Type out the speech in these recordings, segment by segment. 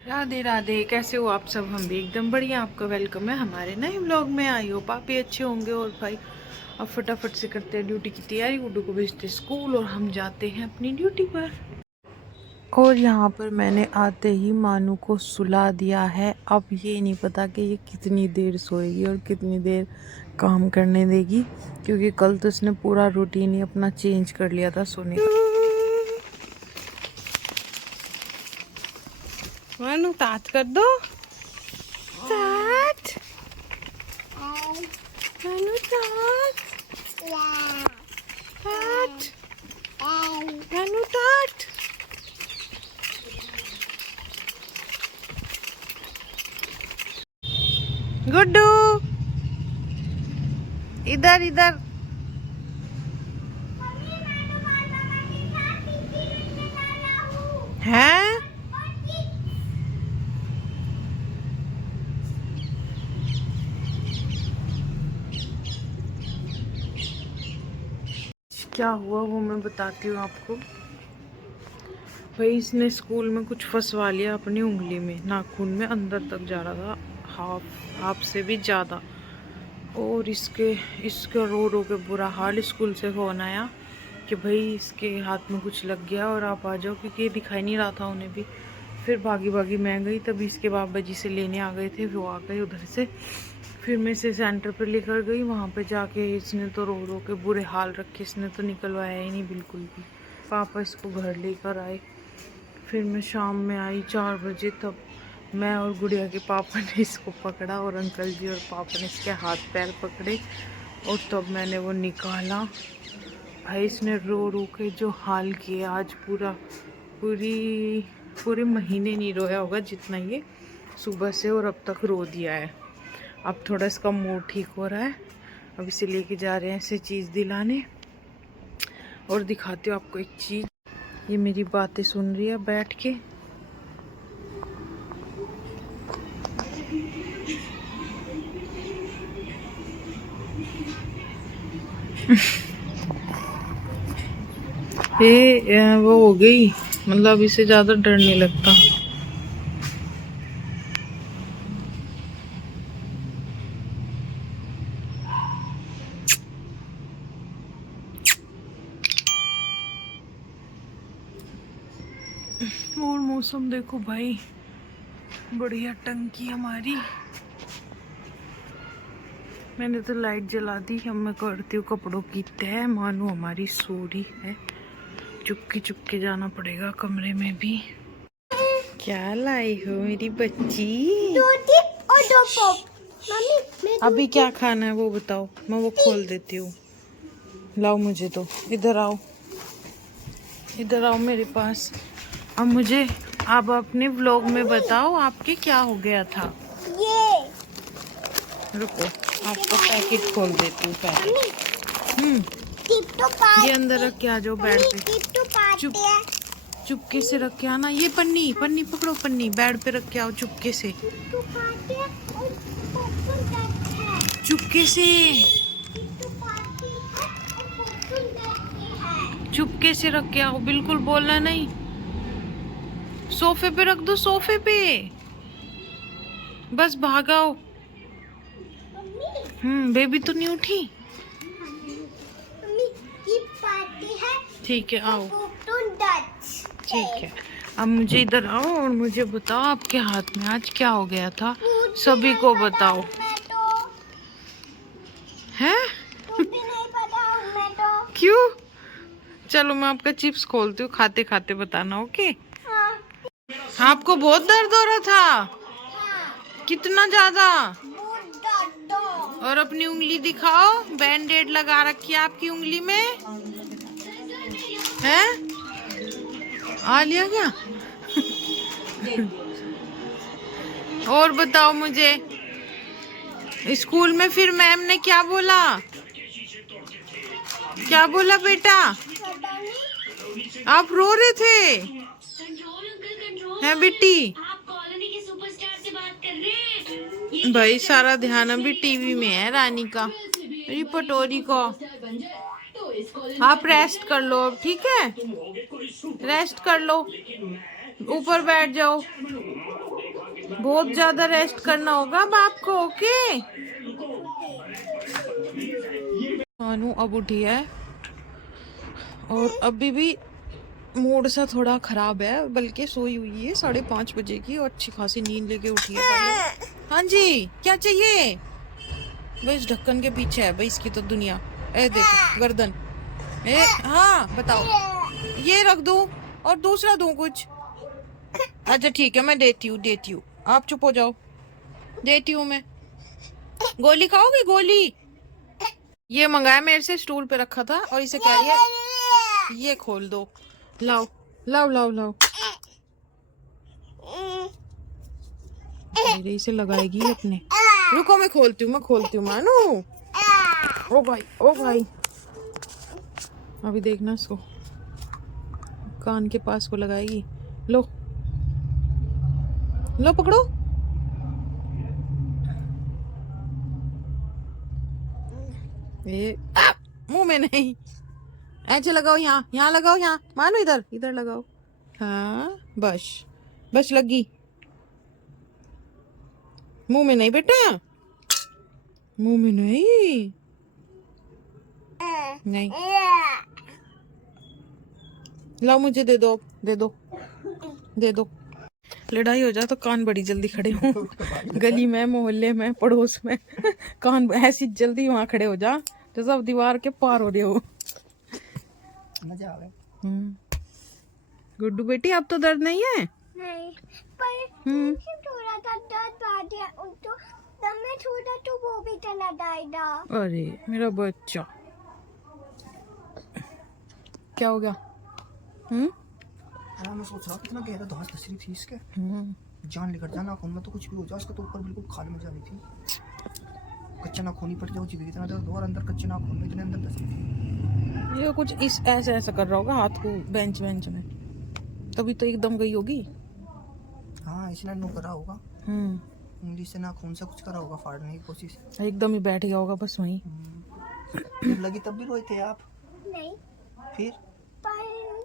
राधे राधे, कैसे हो आप सब। हम भी एकदम बढ़िया। आपका वेलकम है हमारे नए व्लॉग में। आई होप आप भी अच्छे होंगे। और भाई अब फटाफट से करते हैं ड्यूटी की तैयारी। गुड्डू को भेजते स्कूल और हम जाते हैं अपनी ड्यूटी पर। और यहाँ पर मैंने आते ही मानू को सुला दिया है। अब ये नहीं पता कि ये कितनी देर सोएगी और कितनी देर काम करने देगी, क्योंकि कल तो इसने पूरा रूटीन ही अपना चेंज कर लिया था सोने का। मानू तात कर दो। तात मानू तात तात मानू तात। गुड्डू इधर इधर। हैं क्या हुआ वो मैं बताती हूँ आपको। भाई इसने स्कूल में कुछ फंसवा लिया अपनी उंगली में, नाखून में अंदर तक जा रहा था, हाफ से भी ज़्यादा। और इसके रो रो के बुरा हाल। स्कूल से फ़ोन आया कि भाई इसके हाथ में कुछ लग गया और आप आ जाओ, क्योंकि ये दिखाई नहीं रहा था उन्हें भी। फिर भागी भागी मैं गई, तभी इसके बाबा जी से लेने आ गए थे। वो आ गए उधर से। फिर मैं इसे सेंटर पर लेकर गई। वहाँ पे जाके इसने तो रो रो के बुरे हाल रखे। इसने तो निकलवाया ही नहीं बिल्कुल भी। पापा इसको घर लेकर आए। फिर मैं शाम में आई 4 बजे, तब मैं और गुड़िया के पापा ने इसको पकड़ा और अंकल जी और पापा ने इसके हाथ पैर पकड़े और तब मैंने वो निकाला। भाई इसने रो रो के जो हाल किया आज, पूरे महीने नहीं रोया होगा जितना ये सुबह से और अब तक रो दिया है। अब थोड़ा इसका मूड ठीक हो रहा है। अब इसे लेके जा रहे हैं इसे चीज़ दिलाने। और दिखाती हूँ आपको एक चीज़। ये मेरी बातें सुन रही है बैठ के। ये वो हो गई, मतलब इसे ज़्यादा डर नहीं लगता। और मौसम देखो भाई, बढ़िया टंकी हमारी। मैंने तो लाइट जला दी। अब मैं करती हूँ कपड़ों की तह। मानू हमारी सो रही है। चुपके चुपके जाना पड़ेगा कमरे में भी। क्या लाई हो मेरी बच्ची? दो टिप और 2 पॉप। मम्मी अभी क्या खाना है वो बताओ, मैं वो खोल देती हूँ। लाओ मुझे दो। इधर आओ, इधर आओ मेरे पास। अब मुझे आप अपने व्लॉग में बताओ आपके क्या हो गया था। ये रुको, आपका पैकेट खोल देती हूँ पहले। टिप तो पाते। ये अंदर रख के आ जाओ बेड पे। टिप तो पाते चुप हैं। चुपके से रख के आना। ये पन्नी पन्नी पकड़ो, पन्नी बेड पे रख के आओ चुपके से। टिप तो पाते हैं और पॉपकॉर्न देते हैं। चुपके से, टिप तो पाते हैं और पॉपकॉर्न देते हैं। चुपके से रख के आओ, बिल्कुल बोलना नहीं। सोफे पे रख दो, सोफे पे। बस भागाओ। मम्मी बेबी तो नहीं उठी। मम्मी टिप पाते हैं। ठीक है आओ। पॉपकॉर्न देते ठीक है, अब मुझे इधर आओ और मुझे बताओ आपके हाथ में आज क्या हो गया था। सभी को बताओ। मैं तो हैं? कुछ भी नहीं पता हूँ मैं तो। क्यों? चलो मैं आपका चिप्स खोलती हूँ, खाते खाते बताना। ओके। हाँ आपको बहुत दर्द हो रहा था? हाँ कितना ज्यादा? बुड्ढा दो। और अपनी उंगली दिखाओ, बैंडेड लगा रखी है आपकी उंगली में। हैं? आ लिया क्या? और बताओ मुझे, स्कूल में फिर मैम ने क्या बोला? क्या बोला बेटा? पता नहीं। आप रो रहे थे? हैं बेटी? भाई सारा ध्यान अभी टीवी में है रानी का, मेरी पटोरी को। आप रेस्ट कर लो अब, ठीक है? रेस्ट कर लो, ऊपर बैठ जाओ। बहुत ज्यादा रेस्ट करना होगा अब आपको। ओके मानू अब उठी है और अभी भी मूड सा थोड़ा खराब है, बल्कि सोई हुई है 5:30 बजे की और अच्छी खासी नींद लेके उठी है पहले। हाँ जी क्या चाहिए भाई? इस ढक्कन के पीछे है भाई इसकी तो दुनिया। ए देखो गर्दन। ए हाँ बताओ, ये रख दूं और दूसरा दूं कुछ? अच्छा ठीक है मैं देती हूँ, आप चुप हो जाओ, देती हूँ मैं। गोली खाओगी गोली? ये मंगाया मेरे से, स्टूल पे रखा था और इसे कह रही है ये खोल दो। लाओ लाओ लाओ लाओ। मेरे इसे लगाएगी अपने। रुको मैं खोलती हूँ मानू। ओ भाई अभी देखना इसको, कान के पास को लगाएगी। लो लो पकड़ो। ये मुंह में नहीं, ऐसे लगाओ, यहाँ लगाओ, यहाँ मानो इधर लगाओ। हाँ बस लगी। मुंह में नहीं बेटा, मुंह में नहीं। लाओ मुझे दे दो। लड़ाई हो जाए तो कान बड़ी जल्दी खड़े हो गली में, मोहल्ले में, पड़ोस में कान ऐसी जल्दी वहां खड़े हो जा तो सब दीवार के पार हो रहे हो। मजा आ गया। गुड्डू बेटी अब तो दर्द नहीं है? नहीं, पर थोड़ा सा दर्द आ गया, तो जब मैं छोटा तो वो भी चला जाएगा। अरे मेरा बच्चा, क्या हो गया? मैं सोच रहा कितना गहरा धौंस धस रही थी इसके। जान लेकर जाना खून में तो कुछ भी हो जाए, उसके तो ऊपर बिल्कुल खाल में जा रही थी। कच्चा नाखून ही पड़ जाओ जीभ इतना दर्द और अंदर कच्चे नाखून में इतने अंदर धस रही थी। ये कुछ इस ऐसा कर रहा होगा हाथ को बेंच में, तभी तो एकदम गई होगी। हाँ इसने नो करा होगा, उंगली से नाखून से कुछ करा होगा, फाड़ने की कोशिश। एकदम ही बैठ गया होगा बस वहीं। जब लगी तब भी रोए थे आप? नहीं। फिर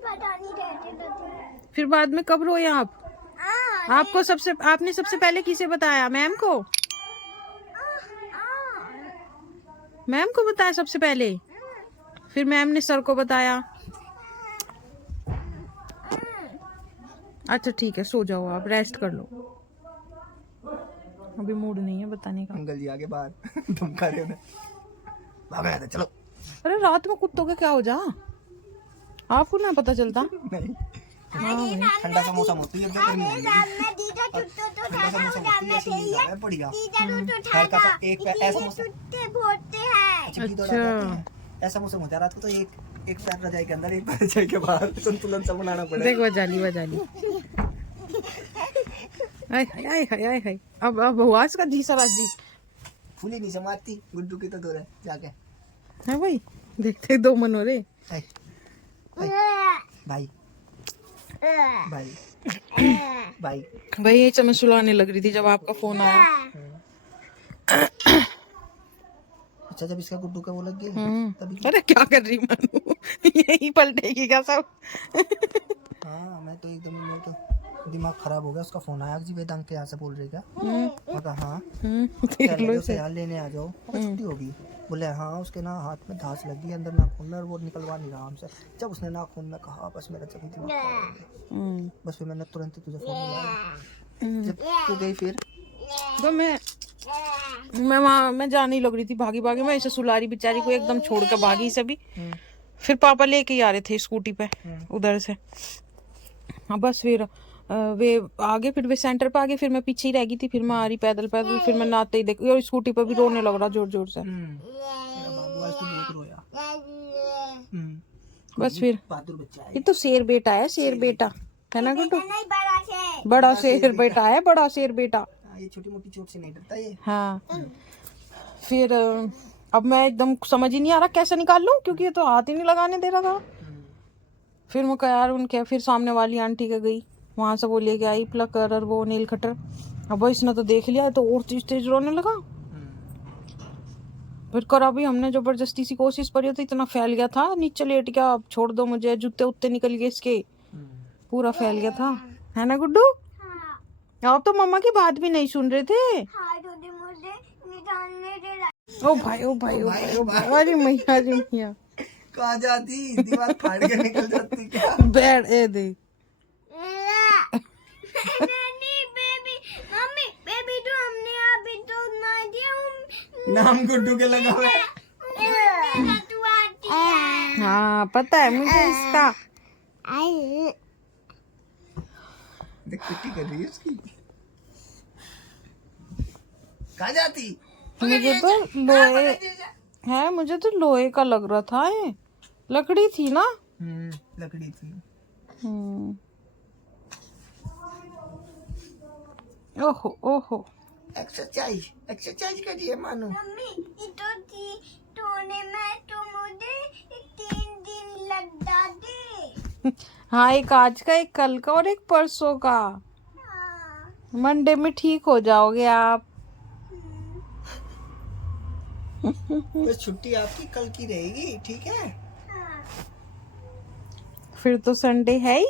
पता नहीं रहते। फिर बाद में कब रोए आप? आपने सबसे पहले किसे बताया? मैम को? मैम को बताया सबसे पहले, फिर मैम ने सर को बताया। अच्छा ठीक है सो जाओ, आप रेस्ट कर लो, अभी मूड नहीं है बताने का। अंकल जी आगे बाहर धमका रहे हैं, भागा था चलो। अरे रात में कुत्तों का क्या हो जा, आपको ना पता चलता? नहीं ठंडा सा मौसम होती है, ठंडा सा मौसम होती है, ऐसे नहीं जाए बढ़िया। हल्का सा एक ऐसा मौसम, अच्छा ऐसा मौसम हो जा रहा था तो एक पैर रजाई के अंदर एक पैर रजाई के बाहर संतुलन सा बनाना पड़ेगा। देख वजाली हाय अब हुआ इसका जी सराज जी। फूली नहीं समाती गुड्डू की तो दो है जाके है भाई, देखते दो मन हो रहे। भाई ये समय सुलाने लग रही थी जब आपका फोन आया। अच्छा जब इसका गुड्डू का वो लग गया तभी। अरे क्या कर रही मानू यही पलटेगी क्या सब? हाँ मैं तो एकदम, मैं तो दिमाग खराब हो गया, उसका फोन आया जी वेदांत के यहाँ से बोल रही क्या। मैं कहा हाँ उसे यहाँ लेने आ जाओ, छुट्टी होगी। बोले हाँ उसके ना हाथ में घास लगी अंदर नाखून में और वो निकलवा नहीं रहा हमसे। जब उसने नाखून में कहा बस मेरा जब दिमाग खराब हो गया। बस फिर मैंने तुरंत तुझे फोन लगाया। जब तू गई फिर तो मैं वहाँ मैं जाने लग रही थी भागी मैं इसे सुलारी बेचारी को एकदम छोड़ कर भागी सभी। फिर पापा लेके ही आ रहे थे स्कूटी पे उधर से। हाँ बस फिर वे आगे, फिर वे सेंटर पे आगे, फिर मैं पीछे ही रह गई थी। फिर मैं आ रही पैदल फिर मैं नाते ही देख, और स्कूटी पे भी रोने लग रहा जोर से। बस फिर ये तो शेर बेटा है, है ना गुड्डू? बड़ा शेर बेटा है, बड़ा शेर बेटा। ये छोटी मोटी चोट से नहीं डरता ये। हाँ फिर अब मैं एकदम समझ ही नहीं आ रहा कैसे निकाल लूं, क्योंकि ये तो हाथ ही नहीं लगाने दे रहा था। फिर मैं कहा यार उनके, फिर सामने वाली आंटी के गई, वहां से वो लेके आई प्लकर और वो नील कटर। अब इसने तो देख लिया तो और तेज रोने लगा। फिर करा भी हमने जबरदस्ती सी कोशिश करी तो इतना फैल गया था, नीचे लेट गया, अब छोड़ दो मुझे, जूते उत्ते निकल गए इसके, पूरा फैल गया था। है ना गुड्डू? आप तो मम्मा की बात भी नहीं सुन रहे थे। ओ भाई ओ भाई ओ भाई ओ भाई, अरे मैया अरे मैया, कहाँ जाती, दीवार फाड़ के निकल जाती क्या? बैठ ए दे। नाम गुड्डू के लगा हुआ है। हाँ पता है मुझे इसका। देख पिट्टी कर रही है उसकी। कहाँ जाती? मुझे तो लोहे है, मुझे तो लोहे का लग रहा था, ये लकड़ी थी ना। लकड़ी थी। ओहो ओहो, एक्सरसाइज एक्सरसाइज करिए मानो। हाँ एक आज का, एक कल का और एक परसों का। मंडे में ठीक हो जाओगे आप। तो छुट्टी आपकी कल की रहेगी, ठीक है? फिर तो संडे है ही।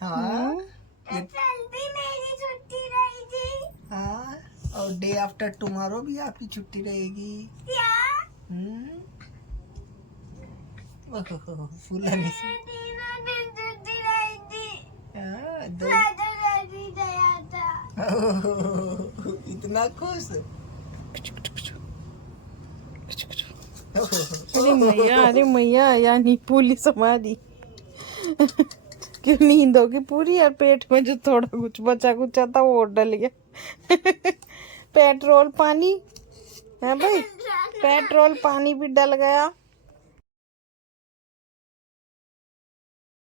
हाँ हाँ, और डे आफ्टर टुमारो भी आपकी छुट्टी रहेगी। फूला नहीं से। इतना खुश। अरे मैया यानी पुलिस हमारी। क्यों नींद होगी पूरी, और पेट में जो थोड़ा कुछ बचा कुचा था वो डल गया। पेट्रोल पानी है भाई, पेट्रोल पानी भी डल गया।